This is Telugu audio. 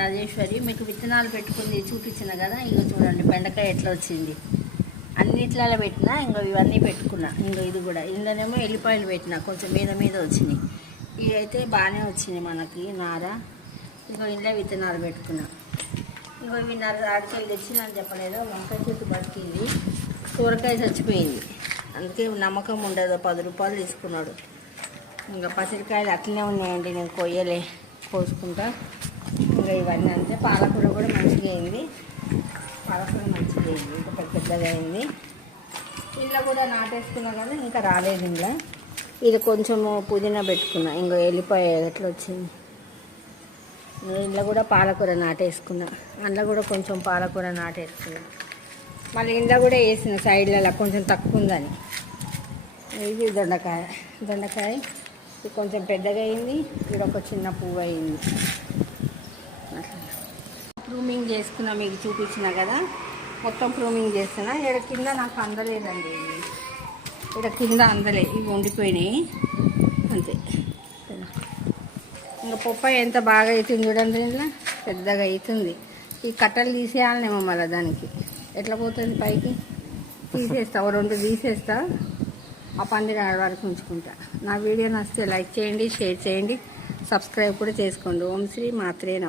రాజేశ్వరి. మీకు విత్తనాలు పెట్టుకుంది చూపించిన కదా, ఇంకో చూడండి బెండకాయ ఎట్లా వచ్చింది. అన్నిట్లలో పెట్టినా, ఇంకో ఇవన్నీ పెట్టుకున్నా. ఇంకో ఇది కూడా ఇందులోనేమో ఎల్లిపాయలు పెట్టినా, కొంచెం మీద మీద వచ్చినాయి. ఇవి అయితే బాగానే వచ్చినాయి మనకి నార. ఇంకో ఇంట్లో విత్తనాలు పెట్టుకున్నా. ఇంకో ఇవి ఆడికి తెచ్చిందని చెప్పలేదు, వంకాయ చెట్టు బతికింది, కూరకాయ చచ్చిపోయింది. అందుకే నమ్మకం ఉండదు. 10 రూపాయలు తీసుకున్నాడు. ఇంకా పసిరికాయలు అట్లనే ఉన్నాయండి, నేను కోసుకుంటా. ఇంకా ఇవన్నీ అంతే. పాలకూర కూడా మంచిగా అయింది, ఇంకా పెద్దగా అయింది. ఇంట్లో కూడా నాటేసుకున్నా కానీ ఇంకా రాలేదు. ఇంట్లో ఇది కొంచెము పుదీనా పెట్టుకున్నా. ఇంకో వెళ్ళిపోయే ఎట్లా వచ్చింది. ఇంట్లో కూడా పాలకూర నాటేసుకున్నా, అందులో కూడా కొంచెం పాలకూర నాటేసుకున్నా. మళ్ళీ ఇంట్లో కూడా వేసిన సైడ్లలో కొంచెం తక్కువ ఉందని. ఇది దొండకాయ ఇది కొంచెం పెద్దగా అయింది. ఇక్కడ ఒక చిన్న పువ్వు అయింది. ప్రూమింగ్ చేసుకున్నా, మీకు చూపించిన కదా, మొత్తం ప్రూమింగ్ చేస్తున్నా. ఇక్కడ కింద నాకు అందలేదండి, ఇక్కడ కింద అందలే, ఇవి వండిపోయినాయి అంతే. ఇంకా పప్పాయ ఎంత బాగా అవుతుంది చూడండి, ఇంట్లో పెద్దగా అవుతుంది. ఈ కట్టలు తీసేయాలనేమో మళ్ళీ దానికి ఎట్లా పోతుంది పైకి. తీసేస్తా, 2 తీసేస్తా, ఆ పందిరి వరకు ఉంచుకుంటా. నా వీడియో నచ్చితే లైక్ చేయండి, షేర్ చేయండి, సబ్స్క్రైబ్ కూడా చేసుకోండి. ఓం శ్రీ మాత్రే నమః.